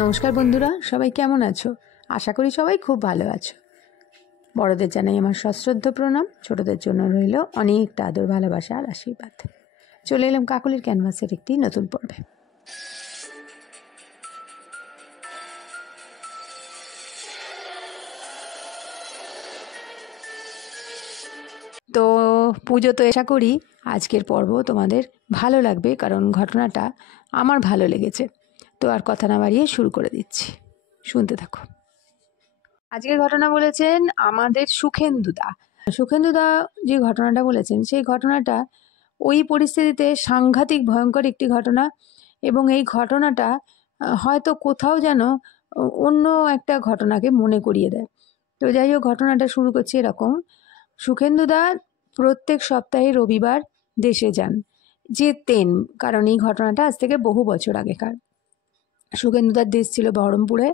নমস্কার বন্ধুরা, সবাই কেমন আছো? আশা করি সবাই খুব ভালো আছো। বড়দের জানাই আমার সশ্রদ্ধ প্রণাম, ছোটদের জন্য রইল অনেকটা আদর, ভালোবাসা আর আশীর্বাদ। চলে এলাম কাকলির ক্যানভাসের একটি নতুন পর্বে। তো পুজো তো আশা করি আজকের পর্ব তোমাদের ভালো লাগবে, কারণ ঘটনাটা আমার ভালো লেগেছে। তো আর কথা না বাড়িয়ে শুরু করে দিচ্ছি, শুনতে থাকো। আজকের ঘটনা বলেছেন আমাদের সুখেন্দুদা। সুখেন্দুদা যে ঘটনাটা বলেছেন, সেই ঘটনাটা ওই পরিস্থিতিতে সাংঘাতিক ভয়ঙ্কর একটি ঘটনা, এবং এই ঘটনাটা হয়তো কোথাও যেন অন্য একটা ঘটনাকে মনে করিয়ে দেয়। তো যাই হোক, ঘটনাটা শুরু করছি এরকম। সুখেন্দুদা প্রত্যেক সপ্তাহে রবিবার দেশে যেতেন, কারণ এই ঘটনাটা আজ থেকে বহু বছর আগেকার। সুখেন্দুদার দেশ ছিল বহরমপুরে।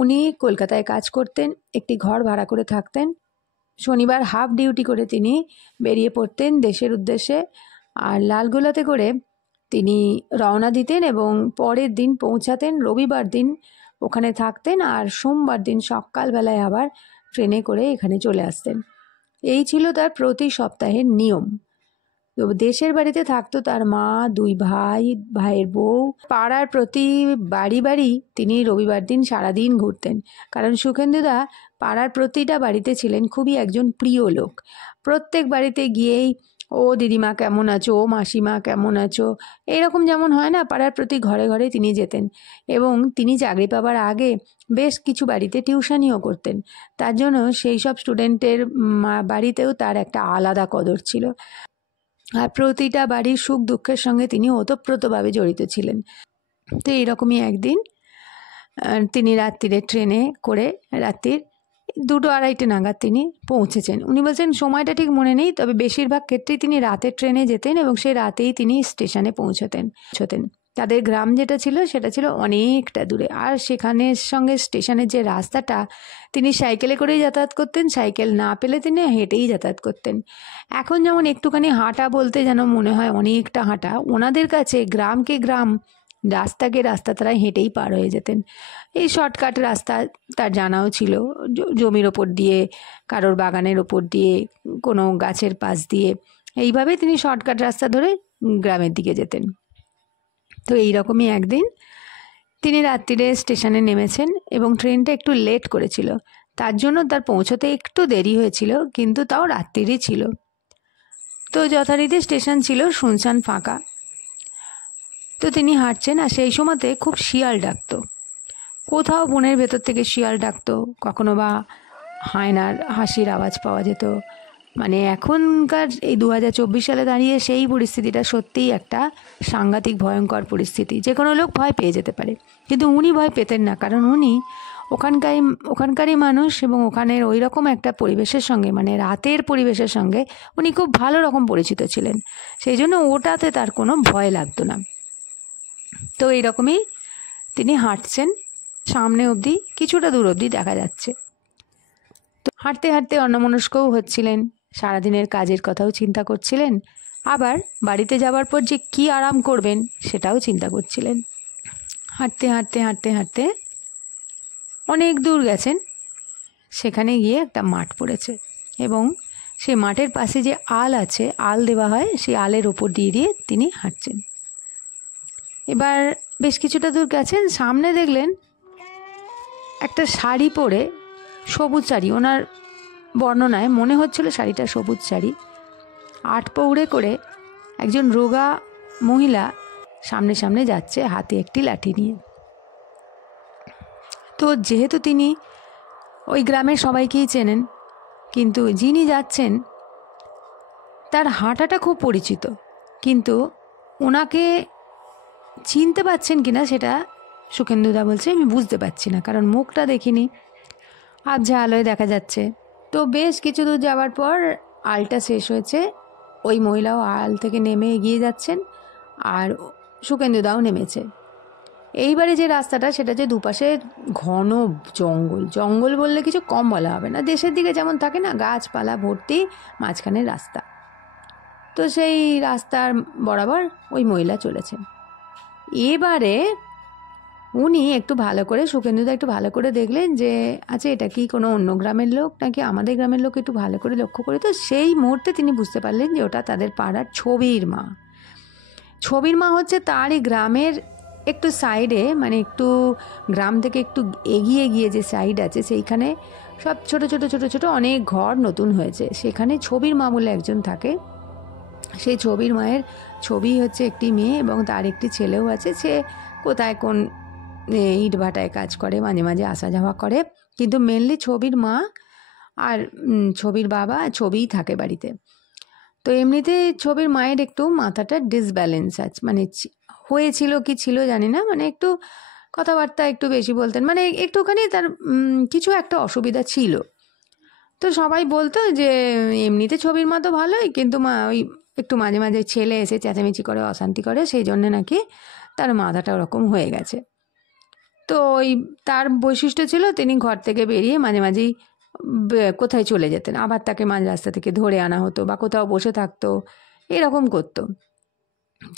উনি কলকাতায় কাজ করতেন, একটি ঘর ভাড়া করে থাকতেন। শনিবার হাফ ডিউটি করে তিনি বেরিয়ে পড়তেন দেশের উদ্দেশ্যে, আর লালগোলাতে করে তিনি রওনা দিতেন এবং পরের দিন পৌঁছাতেন। রবিবার দিন ওখানে থাকতেন আর সোমবার দিন সকালবেলায় আবার ট্রেনে করে এখানে চলে আসতেন। এই ছিল তার প্রতি সপ্তাহের নিয়ম। তো দেশের বাড়িতে থাকতো তার মা, দুই ভাই, ভাইয়ের বউ। পাড়ার প্রতি বাড়ি তিনি রবিবার দিন সারাদিন ঘুরতেন, কারণ সুখেন্দুদা পাড়ার প্রতিটা বাড়িতে ছিলেন খুবই একজন প্রিয় লোক। প্রত্যেক বাড়িতে গিয়েই ও দিদিমা কেমন আছো, ও মাসিমা কেমন আছো, এরকম যেমন হয় না, পাড়ার প্রতি ঘরে ঘরে তিনি যেতেন। এবং তিনি চাকরি পাবার আগে বেশ কিছু বাড়িতে টিউশনিও করতেন। তার জন্য সেই সব স্টুডেন্টের বাড়িতেও তার একটা আলাদা কদর ছিল, আর প্রতিটা বাড়ির সুখ দুঃখের সঙ্গে তিনি ওতপ্রোতভাবে জড়িত ছিলেন। তো এইরকমই একদিন তিনি রাত্রিরে ট্রেনে করে রাত্রির 2-2:30 নাগাদ তিনি পৌঁছেছেন। উনি বলছেন সময়টা ঠিক মনে নেই, তবে বেশিরভাগ ক্ষেত্রেই তিনি রাতের ট্রেনে যেতেন এবং সেই রাতেই তিনি স্টেশনে পৌঁছতেন। তাদের গ্রাম যেটা ছিল সেটা ছিল অনেকটা দূরে, আর সেখানের সঙ্গে স্টেশনের যে রাস্তাটা, তিনি সাইকেলে করেই যাতায়াত করতেন, সাইকেল না পেলে তিনি হেঁটেই যাতায়াত করতেন। এখন যেমন একটুখানি হাঁটা বলতে যেন মনে হয় অনেকটা হাঁটা, ওনাদের কাছে গ্রামকে গ্রাম, রাস্তাকে রাস্তা তারা হেঁটেই পার হয়ে যেতেন। এই শর্টকাট রাস্তা তার জানাও ছিল, জমির ওপর দিয়ে, কারোর বাগানের ওপর দিয়ে, কোনো গাছের পাশ দিয়ে, এইভাবে তিনি শর্টকাট রাস্তা ধরে গ্রামের দিকে যেতেন। তো এইরকমই একদিন তিনি রাত্রিরে স্টেশনে নেমেছেন এবং ট্রেনটা একটু লেট করেছিল, তার জন্য তার পৌঁছতে একটু দেরি হয়েছিল, কিন্তু তাও রাত্রিরই ছিল। তো যথারীতি স্টেশন ছিল শুনশান ফাঁকা। তো তিনি হাঁটছেন, আর সেই সময়তে খুব শিয়াল ডাকতো। কোথাও বনের ভেতর থেকে শিয়াল ডাকতো, কখনো বা হায়নার হাসির আওয়াজ পাওয়া যেত। মানে এখনকার এই 2024 সালে দাঁড়িয়ে সেই পরিস্থিতিটা সত্যিই একটা সাংঘাতিক ভয়ঙ্কর পরিস্থিতি, যে কোনো লোক ভয় পেয়ে যেতে পারে। কিন্তু উনি ভয় পেতেন না, কারণ উনি ওখানকারই মানুষ, এবং ওখানের ওই রকম একটা পরিবেশের সঙ্গে, মানে রাতের পরিবেশের সঙ্গে উনি খুব ভালো রকম পরিচিত ছিলেন। সেই জন্য ওটাতে তার কোনো ভয় লাগতো না। তো এইরকমই তিনি হাঁটছেন, সামনে অবধি, কিছুটা দূর অবধি দেখা যাচ্ছে। তো হাঁটতে হাঁটতে অন্যমনস্কও হচ্ছিলেন, সারাদিনের কাজের কথাও চিন্তা করছিলেন, আবার বাড়িতে যাওয়ার পর যে কি আরাম করবেন সেটাও চিন্তা করছিলেন। হাঁটতে হাঁটতে হাঁটতে হাঁটতে অনেক দূর গেছেন, সেখানে গিয়ে একটা মাঠ পড়েছে, এবং সেই মাঠের পাশে যে আল আছে, আল দেওয়া হয়, সেই আলের ওপর দিয়ে দিয়ে তিনি হাঁটছেন। এবার বেশ কিছুটা দূর গেছেন, সামনে দেখলেন একটা শাড়ি পরে, সবুজ শাড়ি, ওনার বর্ণনায় মনে হচ্ছিল শাড়িটা সবুজ শাড়ি, 8 পৌড়ে করে একজন রোগা মহিলা সামনে সামনে যাচ্ছে, হাতে একটি লাঠি নিয়ে। তো যেহেতু তিনি ওই গ্রামের সবাইকেই চেনেন, কিন্তু যিনি যাচ্ছেন তার হাঁটাটা খুব পরিচিত, কিন্তু ওনাকে চিনতে পারছেন কিনা সেটা সুখেন্দুদা বলছে আমি বুঝতে পারছি না, কারণ মুখটা দেখিনি, আবঝা আলোয় দেখা যাচ্ছে। তো বেশ কিছু দূর যাওয়ার পর আলটা শেষ হয়েছে, ওই মহিলাও আল থেকে নেমে এগিয়ে যাচ্ছেন, আর সুখেন্দুদাও নেমেছে। এইবারে যে রাস্তাটা, সেটা যে দুপাশে ঘন জঙ্গল, জঙ্গল বললে কিছু কম বলা হবে না, দেশের দিকে যেমন থাকে না, গাছপালা ভর্তি, মাঝখানে রাস্তা। তো সেই রাস্তার বরাবর ওই মহিলা চলেছেন। এবারে উনি একটু ভালো করে, সুখেন্দুদা একটু ভালো করে দেখলেন যে আচ্ছা এটা কি কোনো অন্য গ্রামের লোক নাকি আমাদের গ্রামের লোক, একটু ভালো করে লক্ষ্য করে। তো সেই মুহূর্তে তিনি বুঝতে পারলেন যে ওটা তাদের পাড়ার ছবির মা। ছবির মা হচ্ছে তারই গ্রামের একটু সাইডে, মানে একটু গ্রাম থেকে একটু এগিয়ে গিয়ে যে সাইড আছে সেইখানে সব ছোট ছোট ছোট ছোট অনেক ঘর নতুন হয়েছে, সেখানে ছবির মা বলে একজন থাকে। সেই ছবির মায়ের ছবি হচ্ছে একটি মেয়ে এবং তার একটি ছেলেও আছে। সে কোথায় কোন ইট ভাটায় কাজ করে, মাঝে মাঝে আসা যাওয়া করে, কিন্তু মেনলি ছবির মা আর ছবির বাবা ছবিই থাকে বাড়িতে। তো এমনিতে ছবির মায়ের একটু মাথাটা ডিসব্যালেন্স আছে, মানে হয়েছিল কি ছিল জানি না, মানে একটু কথাবার্তা একটু বেশি বলতেন, মানে একটুখানি তার কিছু একটা অসুবিধা ছিল। তো সবাই বলতো যে এমনিতে ছবির মা তো ভালোই, কিন্তু মা ওই একটু মাঝে মাঝে ছেলে এসে চেঁচামেচি করে, অশান্তি করে, সেই জন্যে নাকি তার মাথাটা ওরকম হয়ে গেছে। তো ওই তার বৈশিষ্ট্য ছিল তিনি ঘর থেকে বেরিয়ে মাঝে মাঝেই কোথায় চলে যেতেন, আবার তাকে মাঝ রাস্তা থেকে ধরে আনা হতো বা কোথাও বসে থাকতো, এরকম করতো।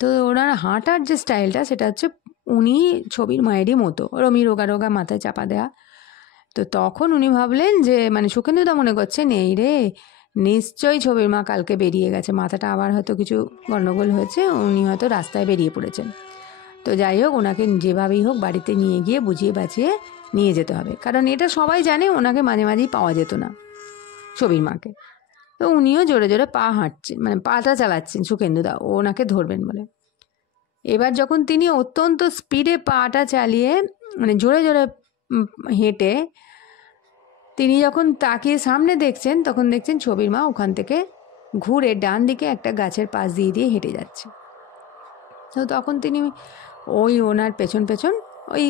তো ওনার হাঁটার যে স্টাইলটা সেটা হচ্ছে উনি ছবির মায়েরই মতো, ওরমই রোগা রোগা মাথায় চাপা দেয়া। তো তখন উনি ভাবলেন যে, মানে সুখেন্দুদা মনে করছেন এই রে নিশ্চয়ই ছবির মা কালকে বেরিয়ে গেছে, মাথাটা আবার হয়তো কিছু গণ্ডগোল হয়েছে, উনি হয়তো রাস্তায় বেরিয়ে পড়েছেন। তো যাই হোক, ওনাকে যেভাবেই হোক বাড়িতে নিয়ে গিয়ে বুঝিয়ে বাঁচিয়ে নিয়ে যেতে হবে, কারণ এটা সবাই জানে ওনাকে মাঝে মাঝেই পাওয়া যেত না, ছবির মাকে। তো উনিও জোরে জোরে পা হাঁটছেন, মানে পাটা চালাচ্ছেন সুখেন্দুদা ওনাকে ধরবেন বলে। এবার যখন তিনি অত্যন্ত স্পিডে পাটা চালিয়ে, মানে জোরে জোরে হেঁটে তিনি যখন তাকিয়ে সামনে দেখছেন, তখন দেখছেন ছবির মা ওখান থেকে ঘুরে ডান দিকে একটা গাছের পাশ দিয়ে দিয়ে হেঁটে যাচ্ছে। তো তখন তিনি ওই ওনার পেছন পেছন ওই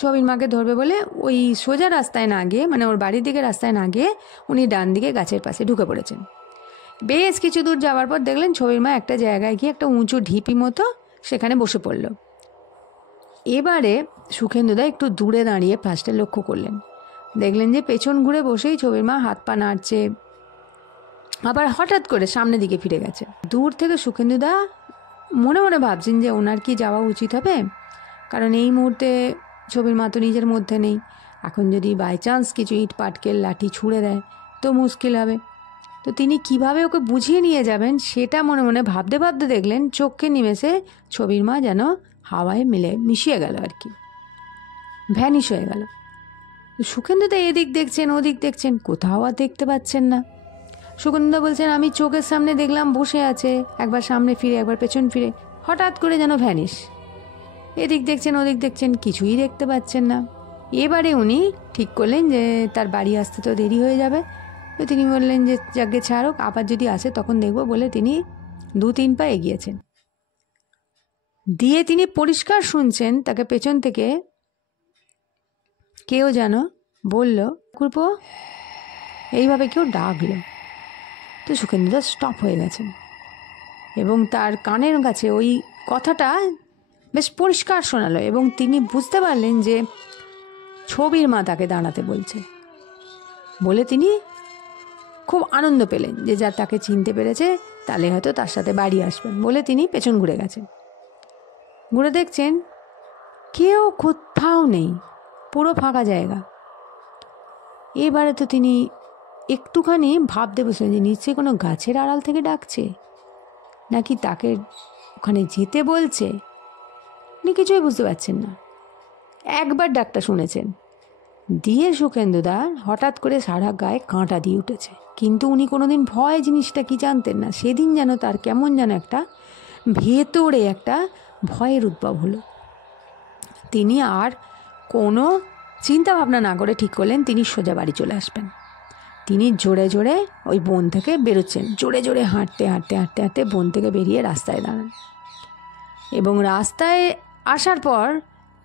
ছবির মাকে ধরবে বলে ওই সোজা রাস্তায় না গিয়ে, মানে ওর বাড়ির দিকে রাস্তায় না গিয়ে উনি ডান দিকে গাছের পাশে ঢুকে পড়েছেন। বেশ কিছু দূর যাওয়ার পর দেখলেন ছবির মা একটা জায়গায় গিয়ে একটা উঁচু ঢিপি মতো সেখানে বসে পড়ল। এবারে সুখেন্দুদা একটু দূরে দাঁড়িয়ে ফার্স্টে লক্ষ্য করলেন, দেখলেন যে পেছন ঘুরে বসেই ছবির মা হাত পা নাড়ছে, আবার হঠাৎ করে সামনের দিকে ফিরে গেছে। দূর থেকে সুখেন্দুদা মনে মনে ভাবছেন যে ওনার কি যাওয়া উচিত হবে, কারণ এই মুহূর্তে ছবির মা তো নিজের মধ্যে নেই, এখন যদি বাই চান্স কিছু ইট পাটকেল লাঠি ছুঁড়ে দেয় তো মুশকিল হবে। তো তিনি কিভাবে ওকে বুঝিয়ে নিয়ে যাবেন সেটা মনে মনে ভাবতে ভাবতে দেখলেন চোখে নিমেষে ছবির মা যেন হাওয়ায় মিশিয়ে গেল, আর কি ভ্যানিশ হয়ে গেল। সুখেন্দুদা এদিক দেখছেন ওদিক দেখছেন, কোথাও আর দেখতে পাচ্ছেন না। সুখেন্দুদা বলছেন আমি চোখের সামনে দেখলাম বসে আছে, একবার সামনে ফিরে একবার পেছন ফিরে, হঠাৎ করে যেন ভ্যানিশ। এদিক দেখছেন ওদিক দেখছেন, কিছুই দেখতে পাচ্ছেন না। এবারে উনি ঠিক করলেন যে তার বাড়ি আসতে তো দেরি হয়ে যাবে, তো তিনি বললেন যে যাকে ছাড়ুক, আবার যদি আসে তখন দেখব বলে তিনি 2-3 পা এগিয়েছেন। দিয়ে তিনি পরিষ্কার শুনছেন তাকে পেছন থেকে কেউ যেন বলল খুড়পো, এইভাবে কেউ ডাকলো। তো সুখেন্দুদা স্টপ হয়ে গেছেন এবং তার কানের কাছে ওই কথাটা বেশ পরিষ্কার শোনালো এবং তিনি বুঝতে পারলেন যে ছবির মা তাকে দাঁড়াতে বলছে বলে তিনি খুব আনন্দ পেলেন যে যা তাকে চিনতে পেরেছে, তাহলে হয়তো তার সাথে বাড়ি আসবেন বলে তিনি পেছন ঘুরে গেছেন। ঘুরে দেখছেন কেউ কোথাও নেই, পুরো ফাঁকা জায়গা। এবারে তো তিনি একটুখানি ভাবতে বসলেন যে নিশ্চয়ই কোনো গাছের আড়াল থেকে ডাকছে, নাকি তাকে ওখানে যেতে বলছে, উনি কিছুই বুঝতে পারছেন না। একবার ডাকটা শুনেছেন, দিয়ে সুখেন্দুদা হঠাৎ করে সারা গায়ে কাঁটা দিয়ে উঠেছে, কিন্তু উনি কোনোদিন ভয় জিনিসটা কি জানতেন না। সেদিন যেন তার কেমন যেন একটা ভেতরে একটা ভয়ের উদ্ভব হলো। তিনি আর কোনো চিন্তা ভাবনা না করে ঠিক করলেন তিনি সোজা বাড়ি চলে আসবেন। তিনি জোরে জোরে ওই বন থেকে বেরোচ্ছেন, জোরে জোরে হাঁটতে হাঁটতে হাঁটতে হাঁটতে বন থেকে বেরিয়ে রাস্তায় দাঁড়ান এবং রাস্তায় আসার পর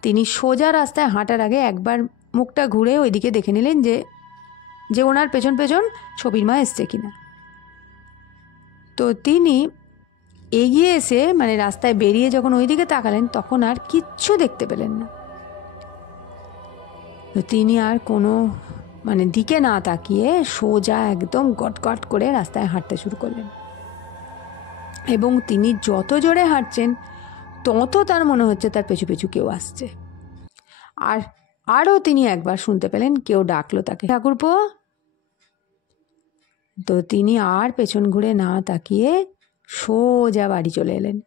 তিনি সোজা রাস্তায় হাঁটার আগে একবার মুখটা ঘুরে ওইদিকে দেখে নিলেন যে ওনার পেছন পেছন ছবির মা এসছে কিনা। তো তিনি এগিয়ে এসে, মানে রাস্তায় বেরিয়ে যখন ওইদিকে তাকালেন তখন আর কিচ্ছু দেখতে পেলেন না। তো তিনি আর কোনো দিকে না তাকিয়ে সোজা একদম গটগট করে রাস্তায় হাঁটতে শুরু করলেন এবং তিনি যত জোরে হাঁটছেন তত তার মনে হচ্ছে তার পেছু পেছু কেউ আসছে। আর আরও তিনি একবার শুনতে পেলেন কেউ ডাকলো তাকে, ঠাকুরপো। তো তিনি আর পেছন ঘুরে না তাকিয়ে সোজা বাড়ি চলে এলেন।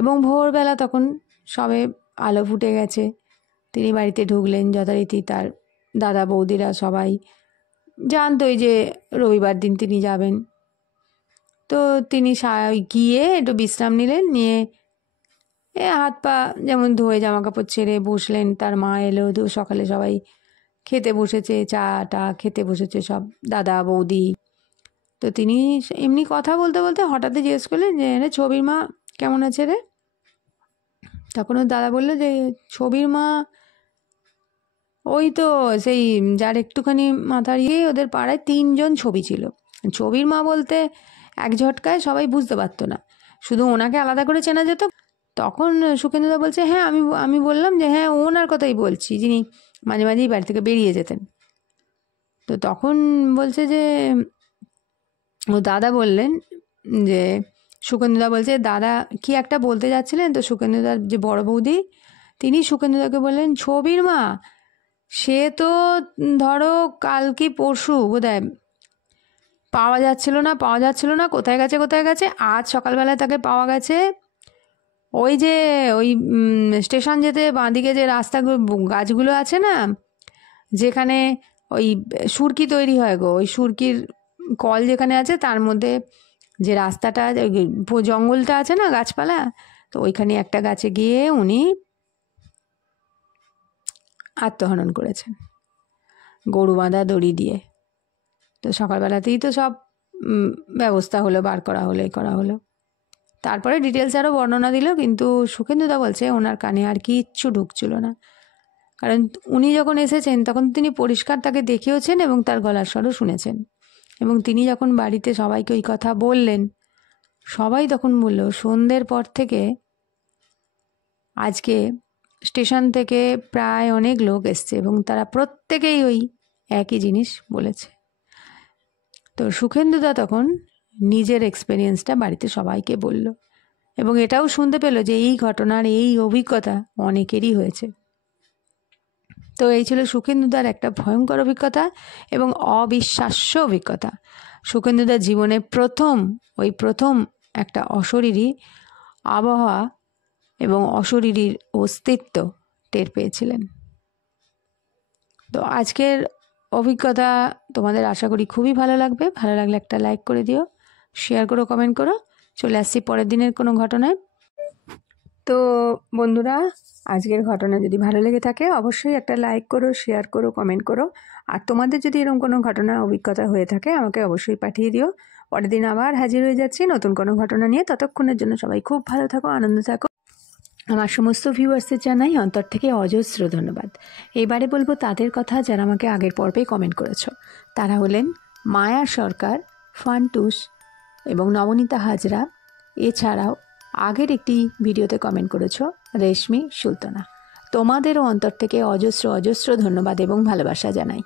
এবং ভোরবেলা তখন সবে আলো ফুটে গেছে, তিনি বাড়িতে ঢুকলেন। যথারীতি তার দাদা বৌদিরা সবাই জানতোই যে রবিবার দিন তিনি যাবেন। তো তিনি গিয়ে একটু বিশ্রাম নিলেন, নিয়ে হাত পা যেমন ধুয়ে জামা কাপড় ছেড়ে বসলেন। তার মা এলো, তো সকালে সবাই খেতে বসেছে, চা খেতে বসেছে সব দাদা বৌদি। তো তিনি এমনি কথা বলতে বলতে হঠাৎই জিজ্ঞেস করলেন যে রে ছবির মা কেমন আছে রে? তখন ওর দাদা বললো যে ছবির মা ওই তো সেই যার একটুখানি মাথার ওদের পাড়ায় 3 জন ছবি ছিল। ছবির মা বলতে এক ঝটকায় সবাই বুঝতে পারতো না, শুধু ওনাকে আলাদা করে চেনা যেত। তখন সুখেন্দুদা বলছে হ্যাঁ আমি বললাম যে হ্যাঁ ওনার কথাই বলছি, যিনি মাঝে মাঝেই বাড়ি থেকে বেরিয়ে যেতেন। তো তখন বলছে যে ও দাদা বললেন যে সুখেন্দুদা বলছে দাদা কি একটা বলতে যাচ্ছিলেন। তো সুখেন্দুদার যে বড় বৌদি তিনি সুখেন্দুদাকে বললেন ছবির মা সে তো ধরো কাল কি পরশু বোধহয় পাওয়া যাচ্ছিল না, কোথায় গেছে। আজ সকালবেলায় তাকে পাওয়া গেছে ওই যে ওই স্টেশন যেতে বাঁদিকে যে রাস্তাগুলো গাছগুলো আছে না, যেখানে ওই সুরকি তৈরি হয় গো, ওই সুরকির কল যেখানে আছে তার মধ্যে যে রাস্তাটা জঙ্গলটা আছে না গাছপালা, তো ওইখানে একটা গাছে গিয়ে উনি আত্মহনন করেছেন গরু বাঁধা দড়ি দিয়ে। তো সকালবেলাতেই তো সব ব্যবস্থা হলো, বার করা হলো। তারপরে ডিটেলস আরও বর্ণনা দিল, কিন্তু সুখেন্দুদা বলছে ওনার কানে আর কিচ্ছু ঢুকছিল না। কারণ উনি যখন এসেছেন তখন তিনি পরিষ্কার তাকে দেখেওছেন এবং তার গলার স্বরও শুনেছেন। এবং তিনি যখন বাড়িতে সবাইকে ওই কথা বললেন, সবাই তখন বলল সন্ধ্যের পর থেকে আজকে স্টেশন থেকে প্রায় অনেক লোক এসছে এবং তারা প্রত্যেকেই ওই একই জিনিস বলেছে। তো সুখেন্দুদা তখন নিজের এক্সপেরিয়েন্সটা বাড়িতে সবাইকে বলল এবং এটাও শুনতে পেল যে এই ঘটনার এই অভিজ্ঞতা অনেকেরই হয়েছে। তো এই ছিল সুখেন্দুদার একটা ভয়ঙ্কর অভিজ্ঞতা এবং অবিশ্বাস্য অভিজ্ঞতা। সুখেন্দুদার জীবনে প্রথম একটা অশরীরী আবহাওয়া এবং অশরীরীর অস্তিত্ব টের পেয়েছিলেন। তো আজকের অভিজ্ঞতা তোমাদের আশা করি খুবই ভালো লাগবে। ভালো লাগলে একটা লাইক করে দিও, শেয়ার করো, কমেন্ট করো। চলে আসছি পরের দিনের কোনো ঘটনায়। তো বন্ধুরা, আজকের ঘটনা যদি ভালো লেগে থাকে অবশ্যই একটা লাইক করো, শেয়ার করো, কমেন্ট করো। আর তোমাদের যদি এরকম কোনো ঘটনার অভিজ্ঞতা হয়ে থাকে আমাকে অবশ্যই পাঠিয়ে দিও। পরের দিন আবার হাজির হয়ে যাচ্ছি নতুন কোনো ঘটনা নিয়ে। ততক্ষণের জন্য সবাই খুব ভালো থাকো, আনন্দ থাকো। আমার সমস্ত ভিউয়ার্সদের জানাই অন্তর থেকে অজস্র ধন্যবাদ। এবারে বলবো তাদের কথা যারা আমাকে আগের পর্বে কমেন্ট করেছো। তারা হলেন মায়া সরকার, ফান্টুস এবং নবনীতা হাজরা। এছাড়াও আগের একটি ভিডিওতে কমেন্ট করেছো রেশমি সুলতানা। তোমাদেরও অন্তর থেকে অজস্র ধন্যবাদ এবং ভালোবাসা জানাই।